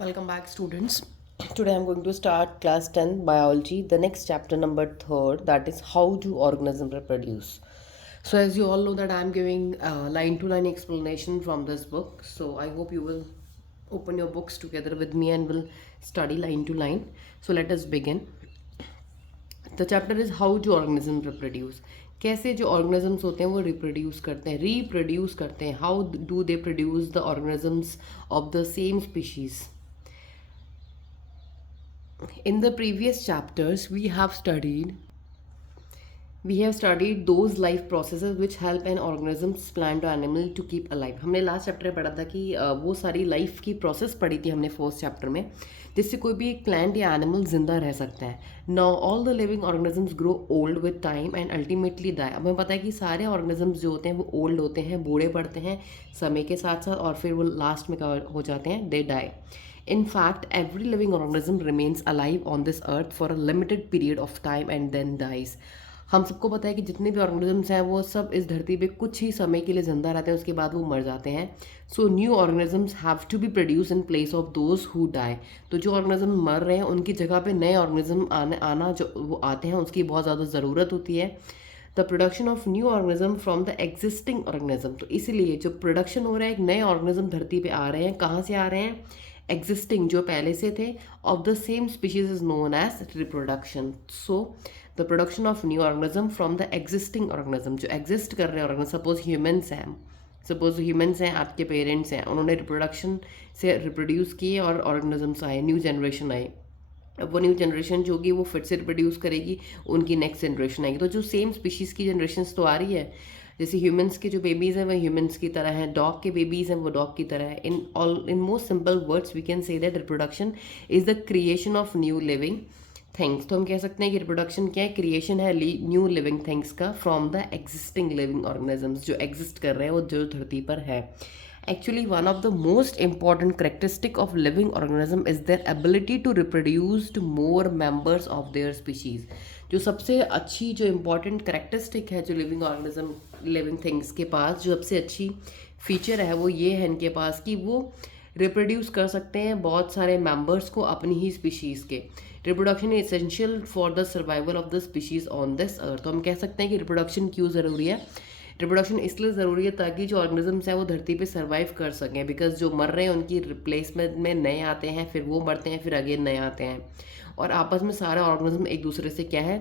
Welcome back, students. Today I'm going to start class 10 biology, the next chapter number 3rd, that is how do organisms reproduce. So as you all know that I'm giving line to line explanation from this book. So I hope you will open your books together with me and will study line to line. So let us begin. The chapter is how do organism reproduce. कैसे जो organisms होते हैं वो reproduce करते हैं, reproduce करते हैं. How do they produce the organisms of the same species. In the previous chapters, we have studied those life processes which help an organism's plant or animal to keep alive. हमने last chapter में पढ़ा था कि वो सारी life की process पढ़ी थी हमने फर्स्ट चैप्टर में, जिससे कोई भी एक प्लांट या एनिमल जिंदा रह सकता है. Now all the living organisms grow old with time and ultimately die. अब हमें पता है कि सारे ऑर्गेनिजम्स जो होते हैं वो ओल्ड होते हैं, बूढ़े पड़ते हैं समय के साथ साथ, और फिर वो लास्ट में हो जाते हैं, they die. In fact, every living organism remains alive on this earth for a limited period of time and then dies. हम सबको पता है कि जितने भी ऑर्गेनिजम्स हैं वो सब इस धरती पे कुछ ही समय के लिए जिंदा रहते हैं, उसके बाद वो मर जाते हैं. So new organisms have to be produce in place of those who die. तो जो ऑर्गेनिज्म मर रहे हैं उनकी जगह पे नए ऑर्गेनिज्म आना जो वो आते हैं उसकी बहुत ज़्यादा ज़रूरत होती है. The production of new organism from the existing organism. तो इसीलिए जो प्रोडक्शन हो रहा है, एक नए ऑर्गेनिज्म धरती पे आ रहे हैं. कहाँ से आ रहे हैं? एग्जिस्टिंग, जो पहले से थे, of the same species is known as reproduction. So the production of new organism from the existing organism, जो एग्जिस्ट कर रहे हैं ऑर्गेनिज्म. सपोज ह्यूमन्स हैं, आपके पेरेंट्स हैं, उन्होंने रिप्रोडक्शन से रिप्रोड्यूस किए और ऑर्गेनिजम्स आए, न्यू जनरेशन आई. अब वो न्यू जनरेशन जो होगी वो फिर से रिप्रोड्यूस करेगी, उनकी नेक्स्ट जनरेशन आएगी. तो जो सेम स्पीशीज़ की जनरेशन तो आ रही है, जैसे ह्यूमंस के जो बेबीज़ हैं वो ह्यूमंस की तरह हैं, डॉग के बेबीज़ हैं वो डॉग की तरह है. In most simple words we can say that reproduction is the creation of new living things. तो हम कह सकते हैं कि रिप्रोडक्शन क्या है? क्रिएशन है न्यू लिविंग थिंग्स का from the existing living organisms, जो एग्जिस्ट कर रहे हैं वो जो धरती पर है. Actually, one of the most important characteristic of living organism is their ability to reproduce to more members of their species. जो सबसे अच्छी जो इम्पॉर्टेंट करेक्टरिस्टिक है जो लिविंग ऑर्गेनिज्म, लिविंग थिंग्स के पास जो सबसे अच्छी फीचर है वो ये है इनके पास कि वो रिप्रोड्यूस कर सकते हैं बहुत सारे मेंबर्स को अपनी ही स्पीशीज़ के. Reproduction is essential for the survival of the species on this earth. तो हम कह सकते हैं कि रिप्रोडक्शन क्यों ज़रूरी है? रिप्रोडक्शन इसलिए ज़रूरी है ताकि जो ऑर्गेनिजम्स हैं वो धरती पे सर्वाइव कर सकें, बिकॉज जो मर रहे हैं उनकी रिप्लेसमेंट में नए आते हैं, फिर वो मरते हैं, फिर अगेन नए आते हैं, और आपस में सारे ऑर्गेनिज्म एक दूसरे से क्या है?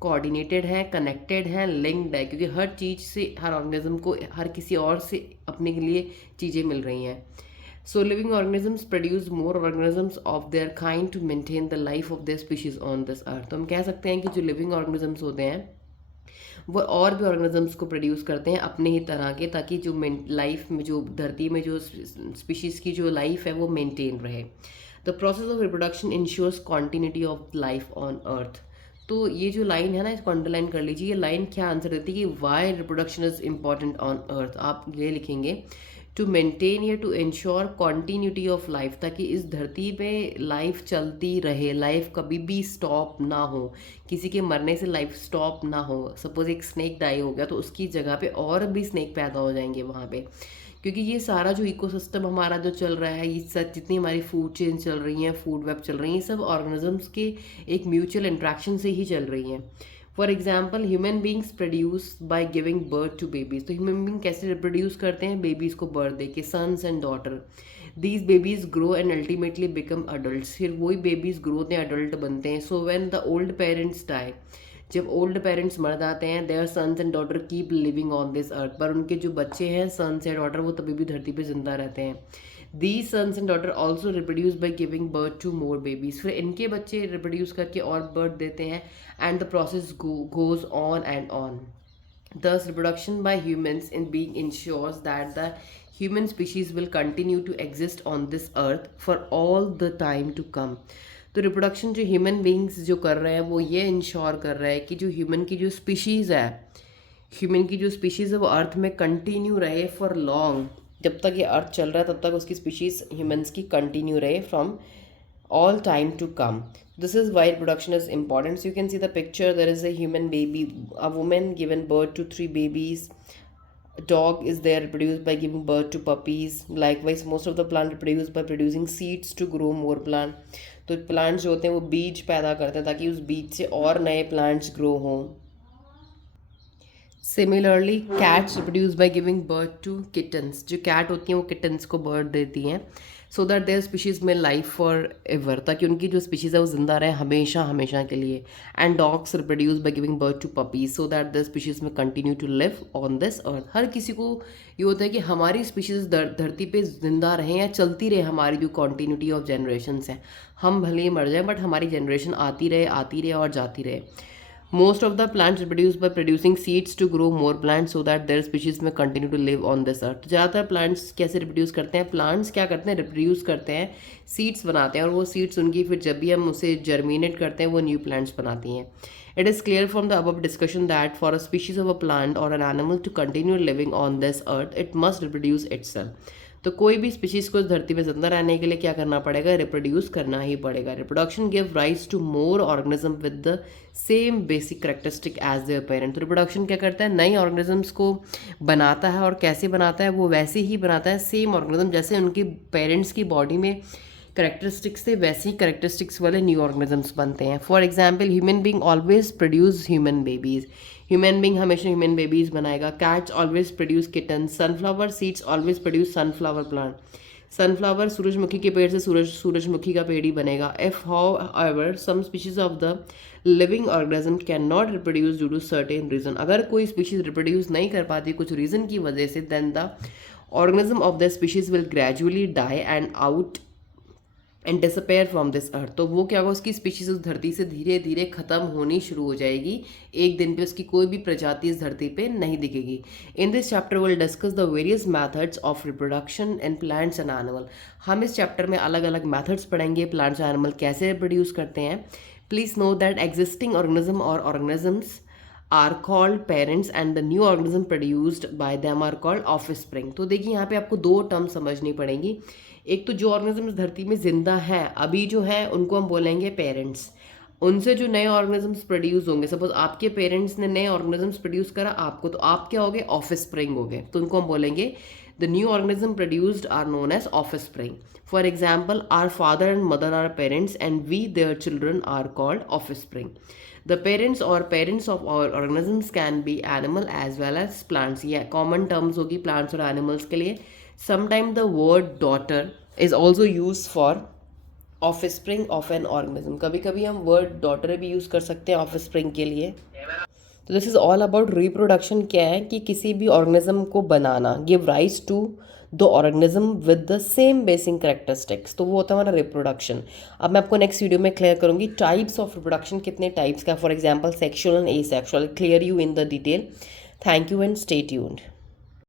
कोऑर्डिनेटेड है, कनेक्टेड है, लिंक्ड है, क्योंकि हर चीज़ से, हर ऑर्गेनिज्म को हर किसी और से अपने के लिए चीज़ें मिल रही हैं. So living organisms produce more organisms of their kind to maintain the life of their species on this earth. तो हम कह सकते हैं कि जो लिविंग ऑर्गेनिजम्स होते हैं वो और भी ऑर्गेनिजम्स को प्रोड्यूस करते हैं अपने ही तरह के, ताकि जो लाइफ में, जो धरती में जो स्पीशीज़ की जो लाइफ है वो मेंटेन रहे. The process of reproduction ensures continuity of life on earth. तो ये जो लाइन है ना, इसको अंडरलाइन कर लीजिए. ये लाइन क्या आंसर देती है कि why reproduction is important on earth. आप ये लिखेंगे टू मेंटेन या to ensure continuity of life, ताकि इस धरती पे लाइफ चलती रहे, लाइफ कभी भी स्टॉप ना हो, किसी के मरने से लाइफ स्टॉप ना हो. सपोज एक स्नेक डाई हो गया तो उसकी जगह पे और भी स्नेक पैदा हो जाएंगे वहाँ पे, क्योंकि ये सारा जो इकोसिस्टम हमारा जो चल रहा है, ये सब जितनी हमारी फूड चेन चल रही हैं, फूड वेब चल रही हैं, ये सब ऑर्गेनिजम्स के एक म्यूचुअल इंट्रैक्शन से ही चल रही हैं. For example, human beings produce by giving birth to babies. तो ह्यूमन बींग कैसे रिप्रोड्यूस करते हैं? बेबीज को बर्थ दे के, sons and daughter. These babies grow and ultimately become adult. फिर वही बेबीज ग्रो होते हैं, अडल्ट बनते हैं. So when the old parents die, जब ओल्ड पेरेंट्स मर जाते हैं, their sons and daughter keep living on this earth. पर उनके जो बच्चे हैं, सन्स या डॉटर, वो तभी भी धरती पे जिंदा रहते हैं. These sons and daughter also reproduce by giving birth to more babies. फिर इनके बच्चे रिप्रोड्यूस करके और बर्थ देते हैं, and the process goes on and on. Thus, reproduction by humans in being ensures that the human species will continue to exist on this earth for all the time to come. तो reproduction जो human beings जो कर रहे हैं वो ये ensure कर रहा है कि जो ह्यूमन की जो स्पीशीज़ है, ह्यूमन की जो स्पीशीज़ है वो अर्थ में कंटिन्यू रहे फॉर लॉन्ग. जब तक ये अर्थ चल रहा है तब तक उसकी स्पीशीज़ ह्यूमन्स की कंटिन्यू रहे from all time to come. This is why reproduction is important. So you can see the picture. There is a human baby, a woman given birth to 3 babies. Dog is there, reproduced by giving birth to puppies. Likewise, most of the plant reproduce by producing seeds to grow more plant. तो plants जो होते हैं वो बीज पैदा करते हैं ताकि उस बीज से और नए प्लांट्स ग्रो हों. Similarly cats reproduce by giving birth to kittens. जो कैट होती हैं वो किटन्स को बर्थ देती हैं सो दैट देयर स्पीशीज़ में लाइफ फॉर एवर, ताकि उनकी जो स्पीशीज़ है वो जिंदा रहे हमेशा हमेशा के लिए. And dogs reproduce by giving birth to puppies so that the species में continue to live on this earth. हर किसी को ये होता है कि हमारी स्पीशीज़ धरती पे जिंदा रहें या चलती रहे, हमारी जो कॉन्टीन्यूटी ऑफ जनरेशन्स हैं. हम भले ही मर जाएं बट हमारी जनरेशन आती रहे और जाती रहे. Most of the plants reproduce by producing seeds to grow more plants so that their species may continue to live on this earth. ज़्यादातर plants कैसे reproduce करते हैं? Plants क्या करते हैं? reproduce करते हैं, seeds बनाते हैं और वो seeds उनकी फिर जब भी हम उसे germinate करते हैं वो new plants बनाती हैं. It is clear from the above discussion that for a species of a plant or an animal to continue living on this earth, it must reproduce itself. तो कोई भी स्पीशीज़ को इस धरती में जिंदा रहने के लिए क्या करना पड़ेगा? रिप्रोड्यूस करना ही पड़ेगा. Reproduction give rise to more organism with the same basic characteristic as their parent. तो रिप्रोडक्शन क्या करता है? नई ऑर्गेनिजम्स को बनाता है. और कैसे बनाता है? वो वैसे ही बनाता है सेम ऑर्गेनिज्म जैसे उनके पेरेंट्स की बॉडी में करेक्टरिस्टिक्स थे वैसे ही करेक्टरिस्टिक्स वाले न्यू ऑर्गेनिजम्स बनते हैं. For example, human being always produce human babies. Human being हमेशा ह्यूमन बेबीज़ बनाएगा. Cats always produce kittens. Sunflower seeds always produce sunflower plant. Sunflower सूरजमुखी के पेड़ से सूरजमुखी का पेड़ ही बनेगा. If however some species of the living organism can not reproduce due to certain reason. अगर कोई स्पीशीज रिप्रोड्यूस नहीं कर पाती कुछ रीज़न की वजह से, then the organism of the species will gradually die and out and disappear from this earth. तो वो क्या होगा? उसकी स्पीशीज उस धरती से धीरे धीरे ख़त्म होनी शुरू हो जाएगी. एक दिन पे उसकी कोई भी प्रजाति इस धरती पे नहीं दिखेगी. In this chapter will discuss the various methods of reproduction in plants and animal. हम इस चैप्टर में अलग अलग मैथड्स पढ़ेंगे प्लांट्स एंड एनिमल कैसे रिप्रोड्यूस करते हैं. Please know that existing organism और organisms are called parents and the new organism produced by them are called offspring. तो देखिए यहाँ पे आपको दो टर्म समझनी पड़ेंगी. एक तो जो ऑर्गेनिज्म धरती में जिंदा हैं अभी जो है उनको हम बोलेंगे पेरेंट्स. उनसे जो नए ऑर्गेनिजम्स प्रोड्यूस होंगे, सपोज आपके पेरेंट्स ने नए ऑर्गेनिजम्स प्रोड्यूस करा आपको, तो आप क्या होगे? ऑफस्प्रिंग होगे. तो उनको हम बोलेंगे the new organism produced are known as offspring. For example, our father and mother are parents and we their children are called offspring. The parents or parents of our organisms can be animal as well as plants. ये common terms होगी plants और animals के लिए. Sometimes the word daughter is also used for offspring of an organism. कभी कभी हम word daughter भी use कर सकते हैं offspring के लिए. तो this is all about reproduction. क्या है कि किसी भी ऑर्गेनिज्म को बनाना, give rise to the organism with the same basic characteristics. तो वो होता है हमारा रिप्रोडक्शन. अब मैं आपको नेक्स्ट वीडियो में क्लियर करूंगी टाइप्स ऑफ रिप्रोडक्शन, कितने टाइप्स का. For example sexual and asexual, clear you in the detail. Thank you and stay tuned.